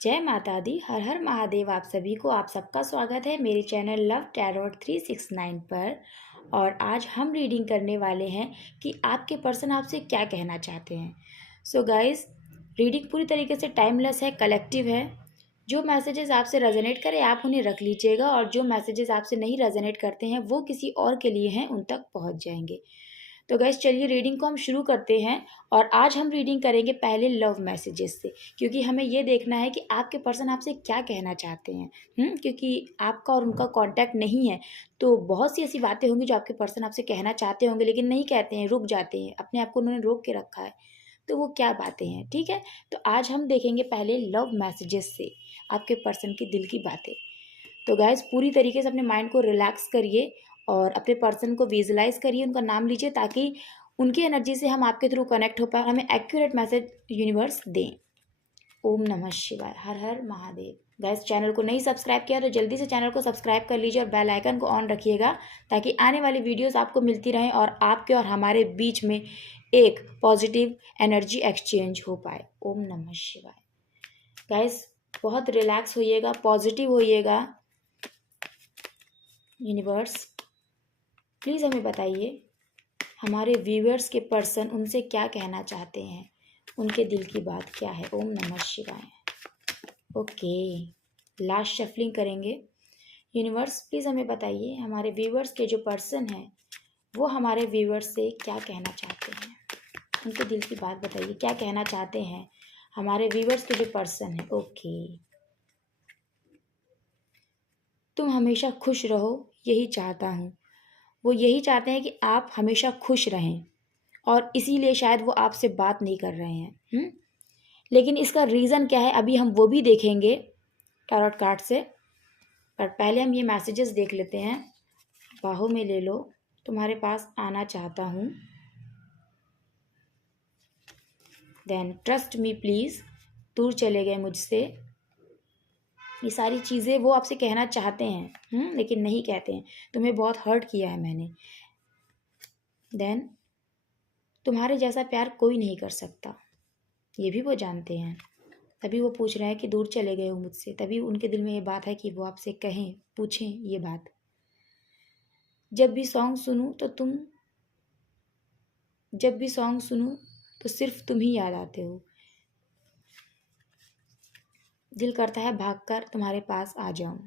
जय माता दी, हर हर महादेव। आप सभी को, आप सबका स्वागत है मेरे चैनल लव टैरोट 369 पर। और आज हम रीडिंग करने वाले हैं कि आपके पर्सन आपसे क्या कहना चाहते हैं। सो गाइस, रीडिंग पूरी तरीके से टाइमलेस है, कलेक्टिव है। जो मैसेजेस आपसे रेजोनेट करें आप उन्हें रख लीजिएगा, और जो मैसेजेस आपसे नहीं रेजोनेट करते हैं वो किसी और के लिए हैं, उन तक पहुंच जाएंगे। तो गैस चलिए रीडिंग को हम शुरू करते हैं। और आज हम रीडिंग करेंगे पहले लव मैसेजेस से, क्योंकि हमें ये देखना है कि आपके पर्सन आपसे क्या कहना चाहते हैं। क्योंकि आपका और उनका कांटेक्ट नहीं है, तो बहुत सी ऐसी बातें होंगी जो आपके पर्सन आपसे कहना चाहते होंगे लेकिन नहीं कहते हैं, रुक जाते हैं, अपने आप को उन्होंने रोक के रखा है। तो वो क्या बातें हैं, ठीक है। तो आज हम देखेंगे पहले लव मैसेजेस से आपके पर्सन की दिल की बातें। तो गाइज पूरी तरीके से अपने माइंड को रिलैक्स करिए और अपने पर्सन को विजुलाइज करिए, उनका नाम लीजिए, ताकि उनकी एनर्जी से हम आपके थ्रू कनेक्ट हो पाए और हमें एक्यूरेट मैसेज यूनिवर्स दें। ओम नमः शिवाय, हर हर महादेव। गाइस चैनल को नहीं सब्सक्राइब किया तो जल्दी से चैनल को सब्सक्राइब कर लीजिए और बेल आइकन को ऑन रखिएगा, ताकि आने वाली वीडियोस आपको मिलती रहें और आपके और हमारे बीच में एक पॉजिटिव एनर्जी एक्सचेंज हो पाए। ओम नमः शिवाय। गाइस बहुत रिलैक्स होइएगा, पॉजिटिव होइएगा। यूनिवर्स प्लीज़ हमें बताइए हमारे व्यूअर्स के पर्सन उनसे क्या कहना चाहते हैं, उनके दिल की बात क्या है। ओम नमः शिवाय। ओके, लास्ट शफलिंग करेंगे। यूनिवर्स प्लीज़ हमें बताइए हमारे व्यूअर्स के जो पर्सन हैं वो हमारे व्यूअर्स से क्या कहना चाहते हैं, उनके दिल की बात बताइए, क्या कहना चाहते हैं हमारे व्यूअर्स के जो पर्सन हैं। ओके, तुम हमेशा खुश रहो, यही चाहता हूँ। वो यही चाहते हैं कि आप हमेशा खुश रहें, और इसीलिए शायद वो आपसे बात नहीं कर रहे हैं। लेकिन इसका रीज़न क्या है अभी हम वो भी देखेंगे टैरोट कार्ड से। पर पहले हम ये मैसेजेस देख लेते हैं। बाहों में ले लो, तुम्हारे पास आना चाहता हूँ। देन ट्रस्ट मी प्लीज़, दूर चले गए मुझसे। ये सारी चीज़ें वो आपसे कहना चाहते हैं, लेकिन नहीं कहते हैं। तुम्हें बहुत हर्ट किया है मैंने। देन तुम्हारे जैसा प्यार कोई नहीं कर सकता, ये भी वो जानते हैं। तभी वो पूछ रहे हैं कि दूर चले गए हो मुझसे, तभी उनके दिल में ये बात है कि वो आपसे कहें, पूछें ये बात। जब भी सॉन्ग सुनूं तो सिर्फ तुम ही याद आते हो। दिल करता है भागकर तुम्हारे पास आ जाऊं।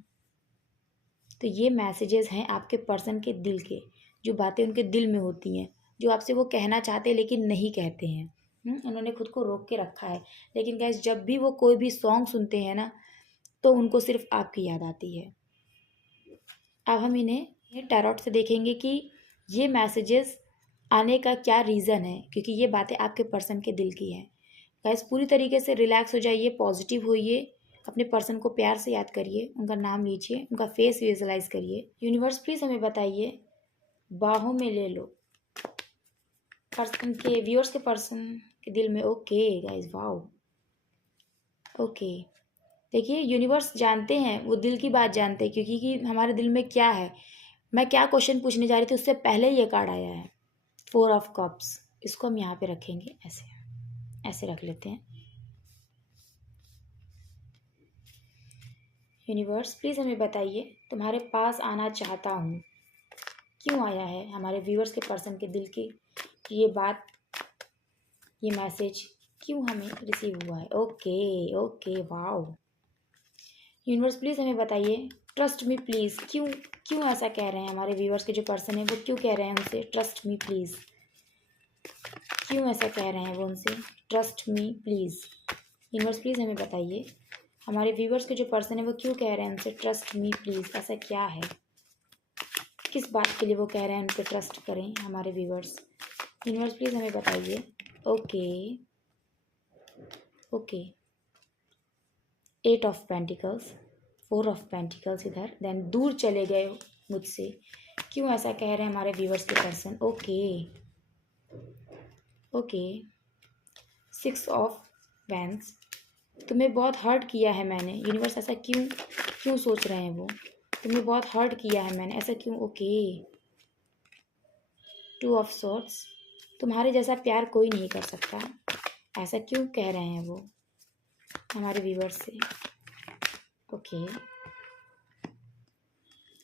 तो ये मैसेजेस हैं आपके पर्सन के दिल के, जो बातें उनके दिल में होती हैं, जो आपसे वो कहना चाहते हैं लेकिन नहीं कहते हैं। उन्होंने खुद को रोक के रखा है। लेकिन गैस जब भी वो कोई भी सॉन्ग सुनते हैं ना, तो उनको सिर्फ आपकी याद आती है। अब हम इन्हें टैरोट से देखेंगे कि ये मैसेजेस आने का क्या रीज़न है, क्योंकि ये बातें आपके पर्सन के दिल की हैं। गाइस पूरी तरीके से रिलैक्स हो जाइए, पॉजिटिव होइए, अपने पर्सन को प्यार से याद करिए, उनका नाम लीजिए, उनका फेस विजुलाइज करिए। यूनिवर्स प्लीज़ हमें बताइए, बाहों में ले लो पर्सन के, व्यूअर्स के पर्सन के दिल में। Okay guys, wow. ओके, देखिए यूनिवर्स जानते हैं, वो दिल की बात जानते हैं, क्योंकि कि हमारे दिल में क्या है। मैं क्या क्वेश्चन पूछने जा रही थी उससे पहले ये कार्ड आया है, 4 ऑफ कप्स। इसको हम यहाँ पे रखेंगे, ऐसे रख लेते हैं। यूनिवर्स प्लीज़ हमें बताइए, तुम्हारे पास आना चाहता हूँ, क्यों आया है हमारे व्यूअर्स के पर्सन के दिल की ये बात, ये मैसेज क्यों हमें रिसीव हुआ है। Okay okay, wow. Universe please हमें बताइए, ट्रस्ट मी प्लीज़, क्यों ऐसा कह रहे हैं हमारे व्यूअर्स के जो पर्सन है, वो क्यों कह रहे हैं उनसे ट्रस्ट मी प्लीज़, क्यों ऐसा कह रहे हैं वो उनसे trust me please. Universe please हमें बताइए, हमारे व्यूअर्स के जो पर्सन है वो क्यों कह रहे हैं उनसे ट्रस्ट मी प्लीज़, ऐसा क्या है, किस बात के लिए वो कह रहे हैं उनसे ट्रस्ट करें हमारे व्यूअर्स। यूनिवर्स प्लीज़ हमें बताइए। Okay okay, 8 of pentacles, 4 of pentacles इधर। देन दूर चले गए मुझसे, क्यों ऐसा कह रहे हैं हमारे व्यूअर्स के person. Okay okay, 6 of vents, तुम्हें बहुत हर्ट किया है मैंने। यूनिवर्स ऐसा क्यों सोच रहे हैं वो, तुम्हें बहुत हर्ट किया है मैंने, ऐसा क्यों। ओके, 2 ऑफ सॉर्ड्स, तुम्हारे जैसा प्यार कोई नहीं कर सकता, ऐसा क्यों कह रहे हैं वो। हमारे व्यूवर्स से। Okay,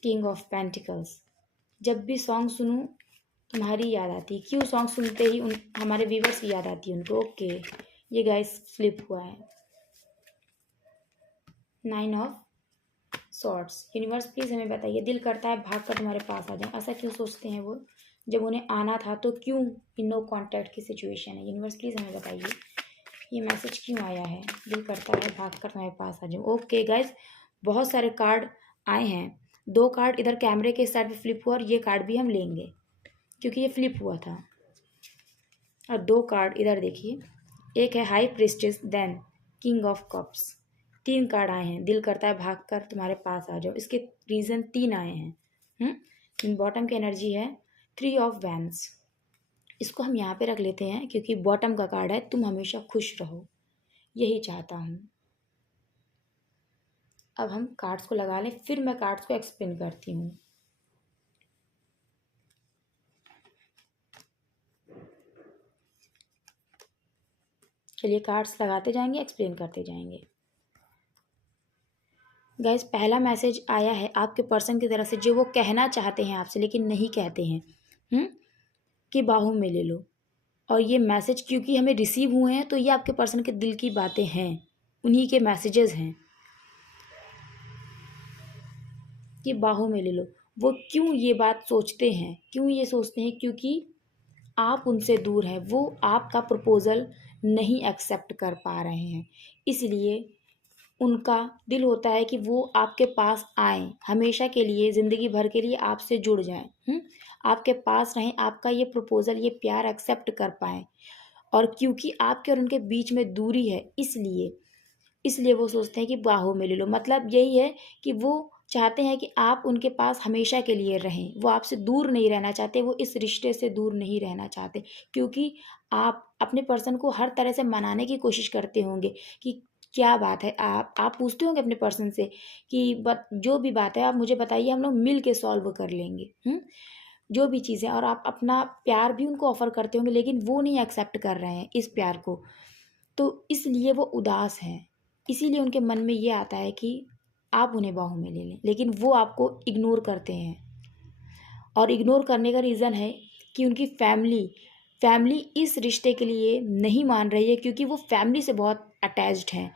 king of pentacles. जब भी सॉन्ग सुनूं तुम्हारी याद आती है। क्यों सॉन्ग सुनते ही उन हमारे व्यूवर्स की याद आती है उनको। ओके, ये गाइस फ्लिप हुआ है। 9 ऑफ सॉर्ट्स। यूनिवर्स प्लीज़ हमें बताइए, दिल करता है भाग कर तुम्हारे पास आ जाऊं, ऐसा क्यों सोचते हैं वो? जब उन्हें आना था तो क्यों इन नो कॉन्टैक्ट की सिचुएशन है? यूनिवर्स प्लीज़ हमें बताइए, ये मैसेज क्यों आया है? दिल करता है भाग कर तुम्हारे पास आ जाऊं। ओके गाइज, बहुत सारे कार्ड आए हैं। 2 कार्ड इधर कैमरे के साइड पे फ्लिप हुआ और ये कार्ड भी हम लेंगे क्योंकि ये फ्लिप हुआ था। और 2 कार्ड इधर देखिए, एक है high priestess, then king of cups. 3 card आए हैं। दिल करता है भाग कर तुम्हारे पास आ जाओ, इसके रीज़न 3 आए हैं। इन बॉटम की एनर्जी है 3 ऑफ वैंस। इसको हम यहाँ पे रख लेते हैं क्योंकि बॉटम का कार्ड है तुम हमेशा खुश रहो, यही चाहता हूँ। अब हम कार्ड्स को लगा लें, फिर मैं कार्ड्स को एक्सप्लेन करती हूँ। चलिए कार्ड्स लगाते जाएंगे, एक्सप्लेन करते जाएंगे। गाइस, पहला मैसेज आया है आपके पर्सन की तरफ से, जो वो कहना चाहते हैं आपसे लेकिन नहीं कहते हैं। कि बाहों में ले लो। और ये मैसेज क्योंकि हमें रिसीव हुए हैं तो ये आपके पर्सन के दिल की बातें हैं, उन्हीं के मैसेजेस हैं कि बाहों में ले लो। वो क्यों ये बात सोचते हैं, क्यों ये सोचते हैं? क्योंकि आप उनसे दूर हैं, वो आपका प्रपोज़ल नहीं एक्सेप्ट कर पा रहे हैं, इसलिए उनका दिल होता है कि वो आपके पास आएँ, हमेशा के लिए, ज़िंदगी भर के लिए आपसे जुड़ जाएँ। आपके पास रहें, आपका ये प्रपोज़ल, ये प्यार एक्सेप्ट कर पाएँ। और क्योंकि आपके और उनके बीच में दूरी है, इसलिए वो सोचते हैं कि बाहों में ले लो। मतलब यही है कि वो चाहते हैं कि आप उनके पास हमेशा के लिए रहें, वो आपसे दूर नहीं रहना चाहते, वो इस रिश्ते से दूर नहीं रहना चाहते। क्योंकि आप अपने पर्सन को हर तरह से मनाने की कोशिश करते होंगे कि क्या बात है, आप पूछते होंगे अपने पर्सन से कि जो भी बात है आप मुझे बताइए, हम लोग मिल के सॉल्व कर लेंगे। जो भी चीज़ें, और आप अपना प्यार भी उनको ऑफ़र करते होंगे लेकिन वो नहीं एक्सेप्ट कर रहे हैं इस प्यार को, तो इसलिए वो उदास हैं। इसीलिए उनके मन में ये आता है कि आप उन्हें बाहों में ले लें, लेकिन वो आपको इग्नोर करते हैं। और इग्नोर करने का रीज़न है कि उनकी फैमिली इस रिश्ते के लिए नहीं मान रही है, क्योंकि वो फैमिली से बहुत अटैच्ड हैं।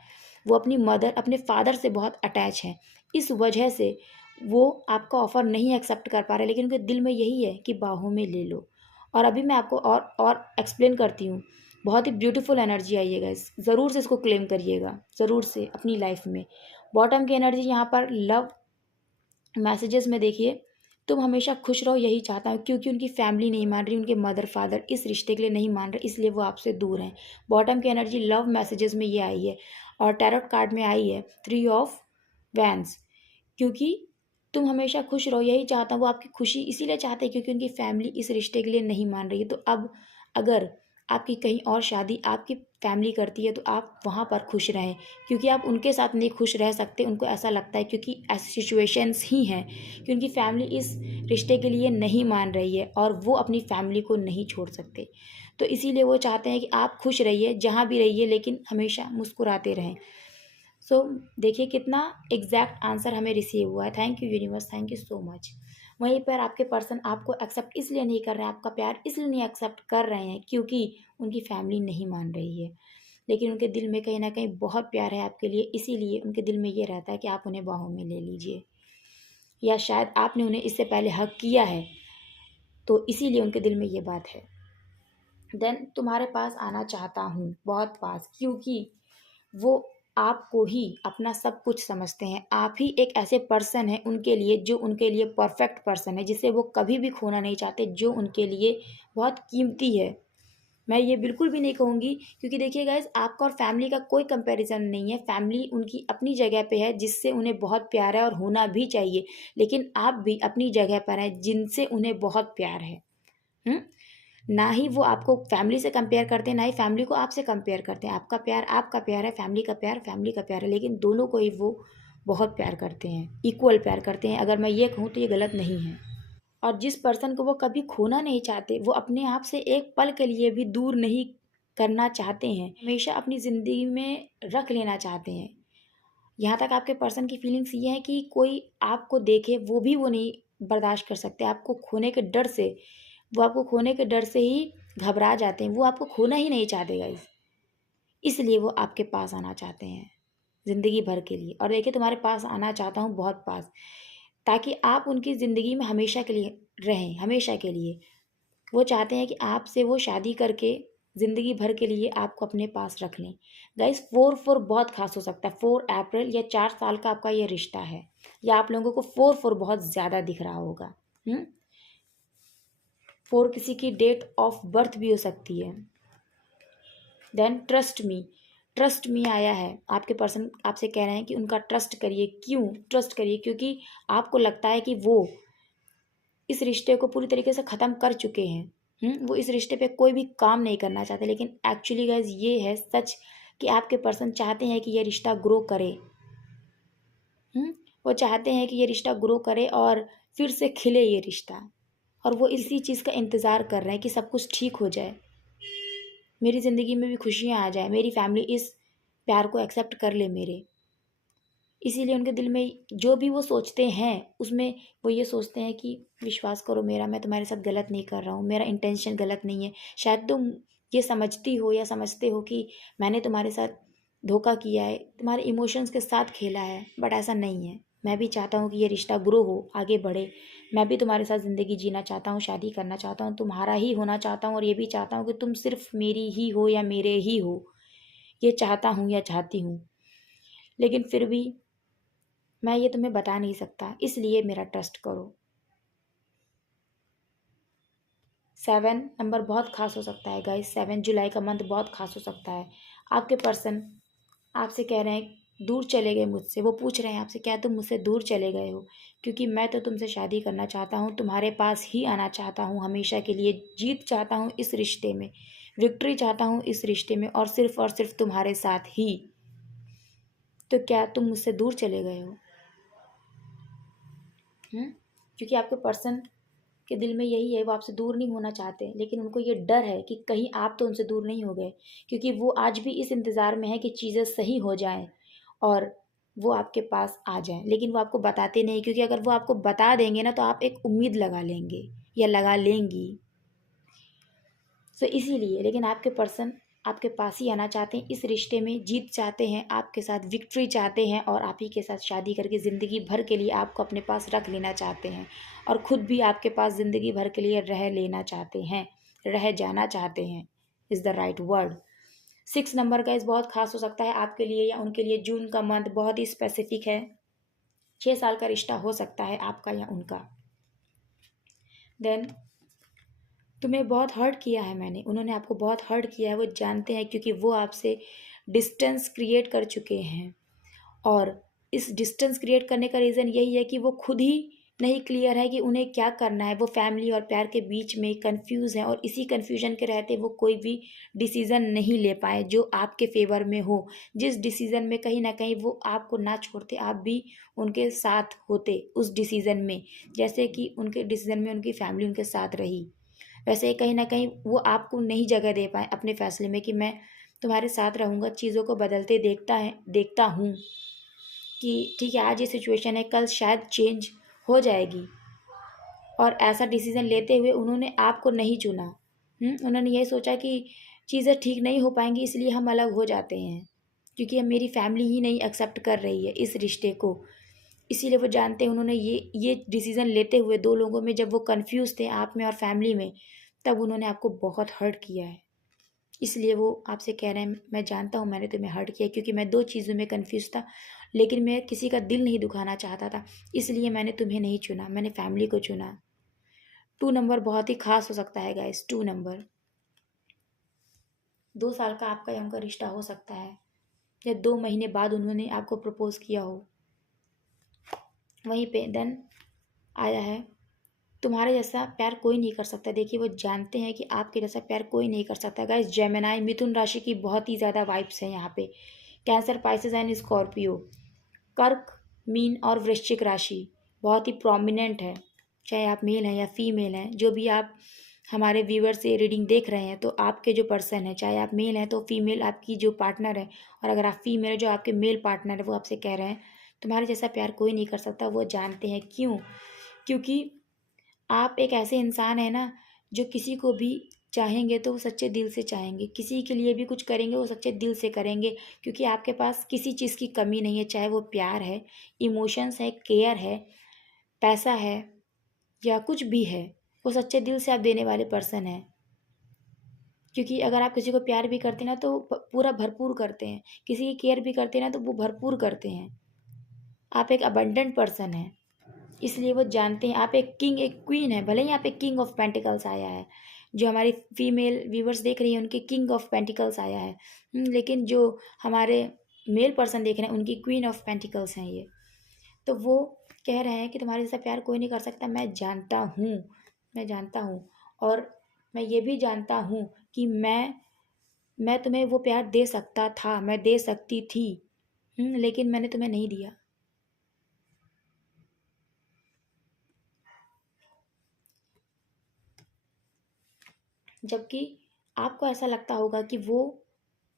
वो अपनी मदर, अपने फादर से बहुत अटैच हैं। इस वजह से वो आपका ऑफ़र नहीं एक्सेप्ट कर पा रहे, लेकिन उनके दिल में यही है कि बाहों में ले लो। और अभी मैं आपको और एक्सप्लेन करती हूँ। बहुत ही ब्यूटीफुल एनर्जी आई है गाइस, ज़रूर से इसको क्लेम करिएगा, ज़रूर से अपनी लाइफ में। बॉटम की एनर्जी यहाँ पर लव मैसेजेस में देखिए, तुम हमेशा खुश रहो, यही चाहता हूँ। क्योंकि उनकी फैमिली नहीं मान रही, उनके मदर फादर इस रिश्ते के लिए नहीं मान रहे, इसलिए वो आपसे दूर हैं। बॉटम की एनर्जी लव मैसेजेस में ये आई है। और टैरोट कार्ड में आई है 3 ऑफ वैंस। क्योंकि तुम हमेशा खुश रहो, यही चाहता हूँ। वो आपकी खुशी इसीलिए चाहते हैं क्योंकि उनकी फैमिली इस रिश्ते के लिए नहीं मान रही है। तो अब अगर आपकी कहीं और शादी आपकी फैमिली करती है तो आप वहाँ पर खुश रहें, क्योंकि आप उनके साथ नहीं खुश रह सकते। उनको ऐसा लगता है, क्योंकि ऐसी सिचुएशंस ही हैं कि उनकी फैमिली इस रिश्ते के लिए नहीं मान रही है और वो अपनी फैमिली को नहीं छोड़ सकते। तो इसीलिए वो चाहते हैं कि आप खुश रहिए, जहाँ भी रहिए, लेकिन हमेशा मुस्कुराते रहें। सो देखिए कितना एग्जैक्ट आंसर हमें रिसीव हुआ है। Thank you universe, thank you so much. वहीं पर आपके पर्सन आपको एक्सेप्ट इसलिए नहीं कर रहे हैं, आपका प्यार इसलिए नहीं एक्सेप्ट कर रहे हैं क्योंकि उनकी फैमिली नहीं मान रही है। लेकिन उनके दिल में कहीं ना कहीं बहुत प्यार है आपके लिए, इसीलिए उनके दिल में ये रहता है कि आप उन्हें बाहों में ले लीजिए। या शायद आपने उन्हें इससे पहले हक किया है, तो इसीलिए उनके दिल में ये बात है। देन तुम्हारे पास आना चाहता हूँ, बहुत पास, क्योंकि वो आपको ही अपना सब कुछ समझते हैं। आप ही एक ऐसे पर्सन हैं उनके लिए, जो उनके लिए परफेक्ट पर्सन है, जिसे वो कभी भी खोना नहीं चाहते, जो उनके लिए बहुत कीमती है। मैं ये बिल्कुल भी नहीं कहूँगी, क्योंकि देखिए गाइज, आपका और फैमिली का कोई कंपैरिजन नहीं है। फैमिली उनकी अपनी जगह पे है, जिससे उन्हें बहुत प्यार है और होना भी चाहिए। लेकिन आप भी अपनी जगह पर हैं, जिनसे उन्हें बहुत प्यार है। हम्म ना ही वो आपको फैमिली से कंपेयर करते हैं, ना ही फैमिली को आपसे कंपेयर करते हैं। आपका प्यार है, फैमिली का प्यार है, लेकिन दोनों को ही वो बहुत प्यार करते हैं, इक्वल प्यार करते हैं। अगर मैं ये कहूँ तो ये गलत नहीं है। और जिस पर्सन को वो कभी खोना नहीं चाहते, वो अपने आप से एक पल के लिए भी दूर नहीं करना चाहते हैं, हमेशा अपनी ज़िंदगी में रख लेना चाहते हैं। यहाँ तक आपके पर्सन की फीलिंग्स ये है कि कोई आपको देखे वो भी वो नहीं बर्दाश्त कर सकते। आपको खोने के डर से, वो आपको खोने के डर से ही घबरा जाते हैं। वो आपको खोना ही नहीं चाहते गाइस, इसलिए वो आपके पास आना चाहते हैं ज़िंदगी भर के लिए। और देखिए, तुम्हारे पास आना चाहता हूँ बहुत पास, ताकि आप उनकी ज़िंदगी में हमेशा के लिए रहें, हमेशा के लिए। वो चाहते हैं कि आपसे वो शादी करके ज़िंदगी भर के लिए आपको अपने पास रख लें। गाइस, 4-4 बहुत खास हो सकता है। 4 अप्रैल या 4 साल का आपका ये रिश्ता है, या आप लोगों को 4-4 बहुत ज़्यादा दिख रहा होगा। 4 किसी की डेट ऑफ बर्थ भी हो सकती है। देन ट्रस्ट मी आया है। आपके पर्सन आपसे कह रहे हैं कि उनका ट्रस्ट करिए। क्यों ट्रस्ट करिए? क्योंकि आपको लगता है कि वो इस रिश्ते को पूरी तरीके से ख़त्म कर चुके हैं। वो इस रिश्ते पे कोई भी काम नहीं करना चाहते, लेकिन एक्चुअली गाइज ये है सच कि आपके पर्सन चाहते हैं कि ये रिश्ता ग्रो करे। वो चाहते हैं कि ये रिश्ता ग्रो करे और फिर से खिले ये रिश्ता, और वो इसी चीज़ का इंतज़ार कर रहे हैं कि सब कुछ ठीक हो जाए, मेरी ज़िंदगी में भी खुशियाँ आ जाए, मेरी फैमिली इस प्यार को एक्सेप्ट कर ले मेरे। इसीलिए उनके दिल में जो भी वो सोचते हैं, उसमें वो ये सोचते हैं कि विश्वास करो मेरा, मैं तुम्हारे साथ गलत नहीं कर रहा हूँ, मेरा इंटेंशन गलत नहीं है। शायद तुम ये समझती हो या समझते हो कि मैंने तुम्हारे साथ धोखा किया है, तुम्हारे इमोशंस के साथ खेला है, बट ऐसा नहीं है। मैं भी चाहता हूँ कि ये रिश्ता ग्रो हो, आगे बढ़े। मैं भी तुम्हारे साथ ज़िंदगी जीना चाहता हूँ, शादी करना चाहता हूँ, तुम्हारा ही होना चाहता हूँ, और ये भी चाहता हूँ कि तुम सिर्फ मेरी ही हो या मेरे ही हो। ये चाहता हूँ या चाहती हूँ, लेकिन फिर भी मैं ये तुम्हें बता नहीं सकता, इसलिए मेरा ट्रस्ट करो। 7 नंबर बहुत खास हो सकता है गाइस। 7 जुलाई का मंथ बहुत खास हो सकता है। आपके पर्सन आपसे कह रहे हैं दूर चले गए मुझसे। वो पूछ रहे हैं आपसे, क्या तुम मुझसे दूर चले गए हो? क्योंकि मैं तो तुमसे शादी करना चाहता हूँ, तुम्हारे पास ही आना चाहता हूँ हमेशा के लिए, जीत चाहता हूँ इस रिश्ते में, विक्ट्री चाहता हूँ इस रिश्ते में, और सिर्फ तुम्हारे साथ ही। तो क्या तुम मुझसे दूर चले गए हो? क्योंकि आपके पर्सन के दिल में यही है, वो आपसे दूर नहीं होना चाहते, लेकिन उनको ये डर है कि कहीं आप तो उनसे दूर नहीं हो गए। क्योंकि वो आज भी इस इंतज़ार में है कि चीज़ें सही हो जाएं और वो आपके पास आ जाएं, लेकिन वो आपको बताते नहीं। क्योंकि अगर वो आपको बता देंगे ना, तो आप एक उम्मीद लगा लेंगे या लगा लेंगी। तो इसीलिए, लेकिन आपके पर्सन आपके पास ही आना चाहते हैं, इस रिश्ते में जीत चाहते हैं, आपके साथ विक्ट्री चाहते हैं, और आप ही के साथ शादी करके ज़िंदगी भर के लिए आपको अपने पास रख लेना चाहते हैं, और ख़ुद भी आपके पास ज़िंदगी भर के लिए रह लेना चाहते हैं, रह जाना चाहते हैं, is the right word. 6 number का इस बहुत खास हो सकता है आपके लिए या उनके लिए। जून का मंथ बहुत ही स्पेसिफिक है। 6 साल का रिश्ता हो सकता है आपका या उनका। देन तुम्हें बहुत हर्ट किया है मैंने, उन्होंने आपको बहुत हर्ट किया है, वो जानते हैं, क्योंकि वो आपसे डिस्टेंस क्रिएट कर चुके हैं। और इस डिस्टेंस क्रिएट करने का रीज़न यही है कि वो खुद ही नहीं क्लियर है कि उन्हें क्या करना है। वो फैमिली और प्यार के बीच में कंफ्यूज हैं, और इसी कंफ्यूजन के रहते वो कोई भी डिसीज़न नहीं ले पाए जो आपके फेवर में हो, जिस डिसीज़न में कहीं ना कहीं वो आपको ना छोड़ते, आप भी उनके साथ होते उस डिसीज़न में। जैसे कि उनके डिसीज़न में उनकी फैमिली उनके साथ रही, वैसे ही कहीं ना कहीं वो आपको नहीं जगह दे पाए अपने फैसले में कि मैं तुम्हारे साथ रहूँगा। चीज़ों को बदलते देखता हूँ कि ठीक है, आज ये सिचुएशन है, कल शायद चेंज हो जाएगी। और ऐसा डिसीज़न लेते हुए उन्होंने आपको नहीं चुना। उन्होंने ये सोचा कि चीज़ें ठीक नहीं हो पाएंगी, इसलिए हम अलग हो जाते हैं, क्योंकि अब मेरी फैमिली ही नहीं एक्सेप्ट कर रही है इस रिश्ते को। इसीलिए वो जानते हैं, उन्होंने ये डिसीज़न लेते हुए 2 लोगों में जब वो कन्फ्यूज़ थे, आप में और फैमिली में, तब उन्होंने आपको बहुत हर्ट किया है। इसलिए वो आपसे कह रहे हैं, मैं जानता हूँ मैंने तुम्हें हर्ट किया, क्योंकि मैं 2 चीज़ों में कन्फ्यूज़ था, लेकिन मैं किसी का दिल नहीं दुखाना चाहता था, इसलिए मैंने तुम्हें नहीं चुना, मैंने फैमिली को चुना। 2 नंबर बहुत ही खास हो सकता है गाइस। 2 नंबर 2 साल का आपका या उनका रिश्ता हो सकता है, या 2 महीने बाद उन्होंने आपको प्रपोज़ किया हो। वहीं पे देन आया है, तुम्हारे जैसा प्यार कोई नहीं कर सकता। देखिए, वो जानते हैं कि आपके जैसा प्यार कोई नहीं कर सकता। गाइस, जेमिनी मिथुन राशि की बहुत ही ज़्यादा वाइब्स हैं यहाँ पे। कैंसर, पाइसेस एंड स्कॉर्पियो, कर्क, मीन और वृश्चिक राशि बहुत ही प्रोमिनेंट है। चाहे आप मेल हैं या फीमेल हैं, जो भी आप हमारे व्यूअर से रीडिंग देख रहे हैं, तो आपके जो पर्सन है, चाहे आप मेल हैं तो फीमेल आपकी जो पार्टनर है, और अगर आप फीमेल है जो आपके मेल पार्टनर है, वो आपसे कह रहे हैं तुम्हारे जैसा प्यार कोई नहीं कर सकता। वो जानते हैं क्यों? क्योंकि आप एक ऐसे इंसान है ना जो किसी को भी चाहेंगे तो वो सच्चे दिल से चाहेंगे, किसी के लिए भी कुछ करेंगे वो सच्चे दिल से करेंगे, क्योंकि आपके पास किसी चीज़ की कमी नहीं है, चाहे वो प्यार है, इमोशंस है, केयर है, पैसा है, या कुछ भी है। वो सच्चे दिल से आप देने वाले पर्सन हैं। क्योंकि अगर आप किसी को प्यार भी करते हैं ना तो पूरा भरपूर करते हैं, किसी की केयर भी करते हैं ना तो वो भरपूर करते हैं। आप एक अबंडेंट पर्सन हैं, इसलिए वो जानते हैं आप एक किंग, एक क्वीन है। भले ही आप एक किंग ऑफ पेंटिकल्स आया है, जो हमारी फीमेल व्यूवर्स देख रही हैं उनके किंग ऑफ पेंटिकल्स आया है, लेकिन जो हमारे मेल पर्सन देख रहे हैं उनकी क्वीन ऑफ पेंटिकल्स हैं ये। तो वो कह रहे हैं कि तुम्हारे जैसा प्यार कोई नहीं कर सकता। मैं जानता हूँ, मैं जानता हूँ, और मैं ये भी जानता हूँ कि मैं तुम्हें वो प्यार दे सकता था, मैं दे सकती थी, लेकिन मैंने तुम्हें नहीं दिया। जबकि आपको ऐसा लगता होगा कि वो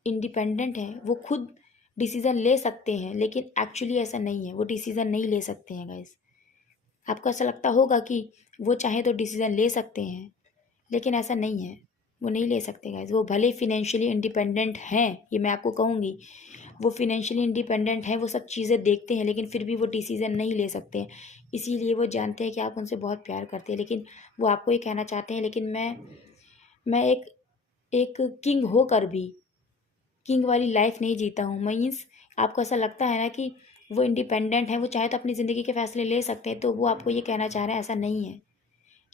इंडिपेंडेंट हैं, वो खुद डिसीज़न ले सकते हैं, लेकिन एक्चुअली ऐसा नहीं है, वो डिसीज़न नहीं ले सकते हैं गाइस। आपको ऐसा लगता होगा कि वो चाहे तो डिसीज़न ले सकते हैं, लेकिन ऐसा नहीं है, वो नहीं ले सकते गाइस। वो भले फिनेंशियली इंडिपेंडेंट हैं, ये मैं आपको कहूँगी, वो फिनेंशियली इंडिपेंडेंट हैं, वो सब चीज़ें देखते हैं, लेकिन फिर भी वो डिसीज़न नहीं ले सकते हैं। इसीलिए वो जानते हैं कि आप उनसे बहुत प्यार करते हैं, लेकिन वो आपको ये कहना चाहते हैं, लेकिन मैं एक एक किंग होकर भी किंग वाली लाइफ नहीं जीता हूँ। मीन्स आपको ऐसा लगता है ना कि वो इंडिपेंडेंट है, वो चाहे तो अपनी ज़िंदगी के फैसले ले सकते हैं, तो वो आपको ये कहना चाह रहे हैं ऐसा नहीं है,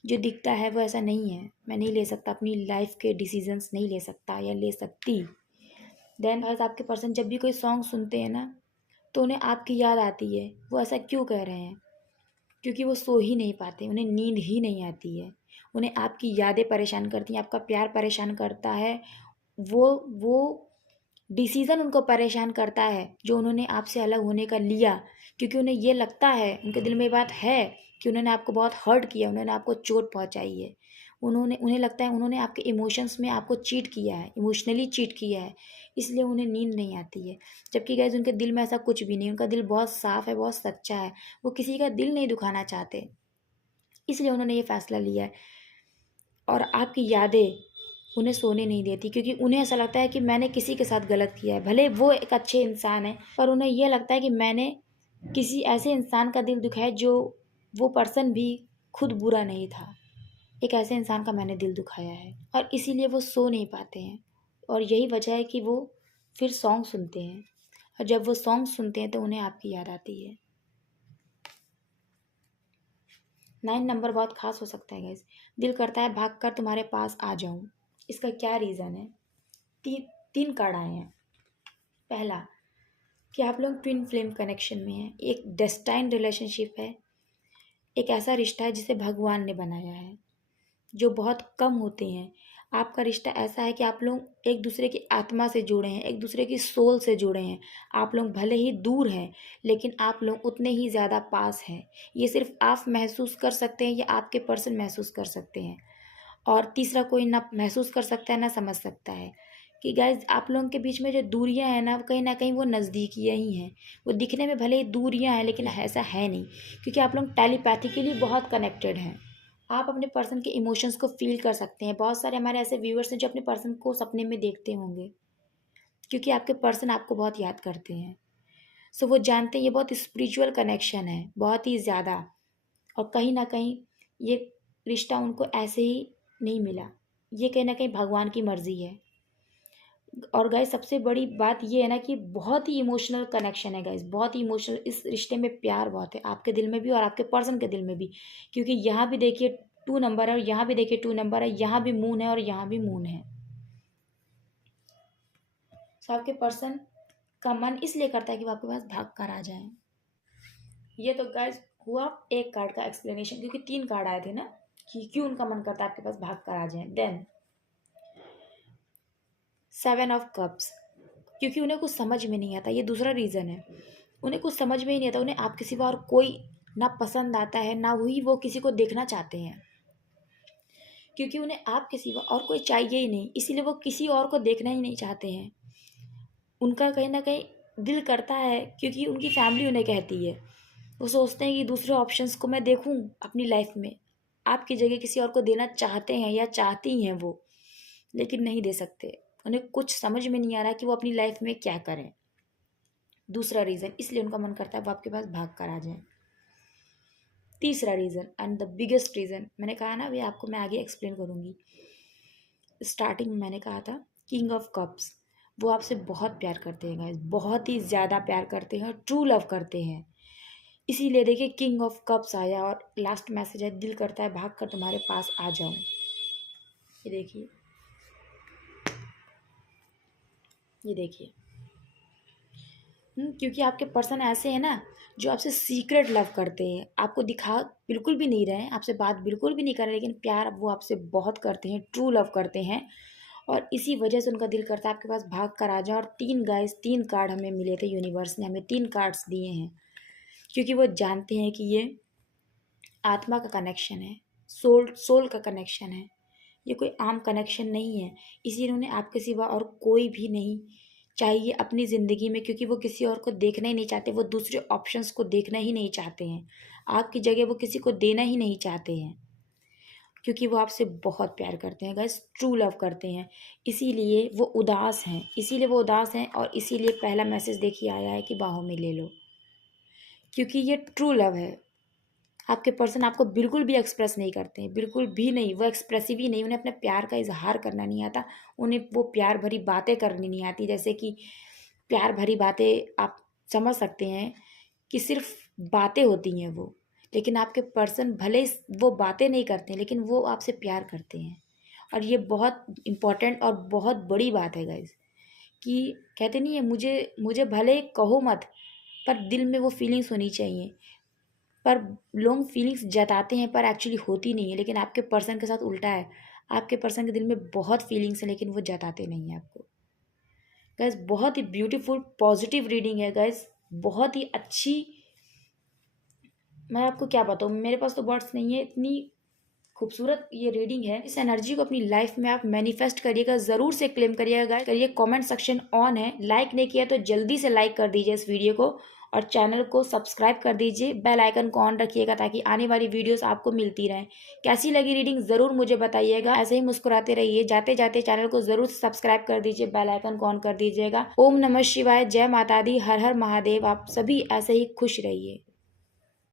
जो दिखता है वो ऐसा नहीं है। मैं नहीं ले सकता, अपनी लाइफ के डिसीजंस नहीं ले सकता या ले सकती। देन गाइस, आपके पर्सन जब भी कोई सॉन्ग सुनते हैं ना तो उन्हें आपकी याद आती है। वो ऐसा क्यों कह रहे हैं? क्योंकि वो सो ही नहीं पाते, उन्हें नींद ही नहीं आती है, उन्हें आपकी यादें परेशान करती हैं, आपका प्यार परेशान करता है, वो डिसीज़न उनको परेशान करता है जो उन्होंने आपसे अलग होने का लिया, क्योंकि उन्हें ये लगता है, उनके दिल में ये बात है कि उन्होंने आपको बहुत हर्ट किया, उन्होंने आपको चोट पहुंचाई है, उन्हें लगता है उन्होंने आपके इमोशंस में आपको चीट किया है, इमोशनली चीट किया है, इसलिए उन्हें नींद नहीं आती है। जबकि गाइस, उनके दिल में ऐसा कुछ भी नहीं, उनका दिल बहुत साफ़ है, बहुत सच्चा है, वो किसी का दिल नहीं दुखाना चाहते, इसलिए उन्होंने ये फ़ैसला लिया है। और आपकी यादें उन्हें सोने नहीं देती, क्योंकि उन्हें ऐसा लगता है कि मैंने किसी के साथ गलत किया है। भले वो एक अच्छे इंसान हैं, पर उन्हें ये लगता है कि मैंने किसी ऐसे इंसान का दिल दुखाया जो वो पर्सन भी खुद बुरा नहीं था। एक ऐसे इंसान का मैंने दिल दुखाया है, और इसीलिए वो सो नहीं पाते हैं। और यही वजह है कि वो फिर सॉन्ग सुनते हैं, और जब वो सॉन्ग सुनते हैं तो उन्हें आपकी याद आती है। 9 नंबर बहुत खास हो सकता है गाइस। दिल करता है भागकर तुम्हारे पास आ जाऊं। इसका क्या रीज़न है? तीन कार्ड आए हैं। पहला, कि आप लोग ट्विन फ्लेम कनेक्शन में हैं, एक डेस्टाइन रिलेशनशिप है, एक ऐसा रिश्ता है जिसे भगवान ने बनाया है, जो बहुत कम होते हैं। आपका रिश्ता ऐसा है कि आप लोग एक दूसरे की आत्मा से जुड़े हैं, एक दूसरे की सोल से जुड़े हैं। आप लोग भले ही दूर हैं, लेकिन आप लोग उतने ही ज़्यादा पास हैं। ये सिर्फ आप महसूस कर सकते हैं या आपके पर्सन महसूस कर सकते हैं, और तीसरा कोई ना महसूस कर सकता है ना समझ सकता है। कि गाइज, आप लोगों के बीच में जो दूरियां हैं ना कहीं वो नज़दीकियाँ ही हैं। वो दिखने में भले ही दूरियां हैं, लेकिन ऐसा है नहीं, क्योंकि आप लोग टेलीपैथिकली बहुत कनेक्टेड हैं। आप अपने पर्सन के इमोशंस को फील कर सकते हैं। बहुत सारे हमारे ऐसे व्यूअर्स हैं जो अपने पर्सन को सपने में देखते होंगे, क्योंकि आपके पर्सन आपको बहुत याद करते हैं। सो वो जानते हैं ये बहुत स्पिरिचुअल कनेक्शन है, बहुत ही ज़्यादा। और कहीं ना कहीं ये रिश्ता उनको ऐसे ही नहीं मिला, ये कहीं ना कहीं भगवान की मर्जी है। और गाइस, सबसे बड़ी बात ये है ना कि बहुत ही इमोशनल कनेक्शन है गाइस, बहुत ही इमोशनल। इस रिश्ते में प्यार बहुत है, आपके दिल में भी और आपके पर्सन के दिल में भी। क्योंकि यहाँ भी देखिए 2 नंबर है, और यहाँ भी देखिए 2 नंबर है, यहाँ भी मून है और यहाँ भी मून है। सो आपके पर्सन का मन इसलिए करता है कि वो आपके पास भाग कर आ जाए। ये तो गाइस हुआ एक कार्ड का एक्सप्लेनेशन, क्योंकि 3 कार्ड आए थे ना कि क्यों उनका मन करता है आपके पास भाग कर आ जाए। देन 7 ऑफ कप्स, क्योंकि उन्हें कुछ समझ में नहीं आता, ये दूसरा रीज़न है। उन्हें कुछ समझ में ही नहीं आता, उन्हें आपके सिवा और कोई ना पसंद आता है, ना ही वो किसी को देखना चाहते हैं। क्योंकि उन्हें आपके सिवा और कोई चाहिए ही नहीं, इसीलिए वो किसी और को देखना ही नहीं चाहते हैं। उनका कहीं ना कहीं दिल करता है, क्योंकि उनकी फैमिली उन्हें कहती है, वो सोचते हैं कि दूसरे ऑप्शंस को मैं देखूं अपनी लाइफ में। आपकी जगह किसी और को देना चाहते हैं या चाहती हैं वो, लेकिन नहीं दे सकते। उन्हें कुछ समझ में नहीं आ रहा कि वो अपनी लाइफ में क्या करें। दूसरा रीज़न, इसलिए उनका मन करता है वो आपके पास भाग कर आ जाए। तीसरा reason and the biggest reason, मैंने कहा ना, अभी आपको मैं आगे एक्सप्लेन करूँगी। स्टार्टिंग में मैंने कहा था किंग ऑफ कप्स, वो आपसे बहुत प्यार करते हैं गाइस, बहुत ही ज़्यादा प्यार करते हैं, ट्रू लव करते हैं। इसीलिए देखिए किंग ऑफ कप्स आया और लास्ट मैसेज है, दिल करता है भाग कर तुम्हारे पास आ जाऊं। ये देखिए, ये देखिए। क्योंकि आपके पर्सन ऐसे हैं ना, जो आपसे सीक्रेट लव करते हैं, आपको दिखा बिल्कुल भी नहीं रहे हैं, आपसे बात बिल्कुल भी नहीं कर रहे, लेकिन प्यार वो आपसे बहुत करते हैं, ट्रू लव करते हैं। और इसी वजह से उनका दिल करता है आपके पास भाग कर आ जाए। और 3 गाइस, 3 कार्ड हमें मिले थे, यूनिवर्स ने हमें 3 कार्ड्स दिए हैं, क्योंकि वो जानते हैं कि ये आत्मा का कनेक्शन है, सोल सोल का कनेक्शन है, ये कोई आम कनेक्शन नहीं है। इसीलिए उन्हें आपके सिवा और कोई भी नहीं चाहिए अपनी ज़िंदगी में, क्योंकि वो किसी और को देखना ही नहीं चाहते, वो दूसरे ऑप्शंस को देखना ही नहीं चाहते हैं। आपकी जगह वो किसी को देना ही नहीं चाहते हैं, क्योंकि वो आपसे बहुत प्यार करते हैं गाइस, ट्रू लव करते हैं। इसीलिए वो उदास हैं, इसीलिए वो उदास हैं, और इसीलिए पहला मैसेज देखिए आया है कि बाहों में ले लो, क्योंकि ये ट्रू लव है। आपके पर्सन आपको बिल्कुल भी एक्सप्रेस नहीं करते हैं, बिल्कुल भी नहीं, वो एक्सप्रेसिव ही नहीं, उन्हें अपने प्यार का इजहार करना नहीं आता, उन्हें वो प्यार भरी बातें करनी नहीं आती। जैसे कि प्यार भरी बातें आप समझ सकते हैं कि सिर्फ बातें होती हैं वो, लेकिन आपके पर्सन भले वो बातें नहीं करते, लेकिन वो आपसे प्यार करते हैं। और ये बहुत इम्पोर्टेंट और बहुत बड़ी बात है गाइज, कि कहते नहीं है, मुझे मुझे भले कहो मत, पर दिल में वो फीलिंग्स होनी चाहिए। पर लोग फीलिंग्स जताते हैं पर एक्चुअली होती नहीं है, लेकिन आपके पर्सन के साथ उल्टा है। आपके पर्सन के दिल में बहुत फीलिंग्स हैं, लेकिन वो जताते नहीं हैं आपको। गैस बहुत ही ब्यूटीफुल पॉजिटिव रीडिंग है गैस, बहुत ही अच्छी। मैं आपको क्या बताऊँ, मेरे पास तो वर्ड्स नहीं है, इतनी खूबसूरत ये रीडिंग है। इस एनर्जी को अपनी लाइफ में आप मैनिफेस्ट करिएगा, ज़रूर से क्लेम करिएगा करिए। कमेंट सेक्शन ऑन है, लाइक नहीं किया तो जल्दी से लाइक कर दीजिए इस वीडियो को, और चैनल को सब्सक्राइब कर दीजिए, बेल आइकन को ऑन रखिएगा ताकि आने वाली वीडियोस आपको मिलती रहें। कैसी लगी रीडिंग ज़रूर मुझे बताइएगा। ऐसे ही मुस्कुराते रहिए, जाते जाते चैनल को ज़रूर सब्सक्राइब कर दीजिए, बेल आइकन को ऑन कर दीजिएगा। ओम नमः शिवाय, जय माता दी, हर हर महादेव। आप सभी ऐसे ही खुश रहिए।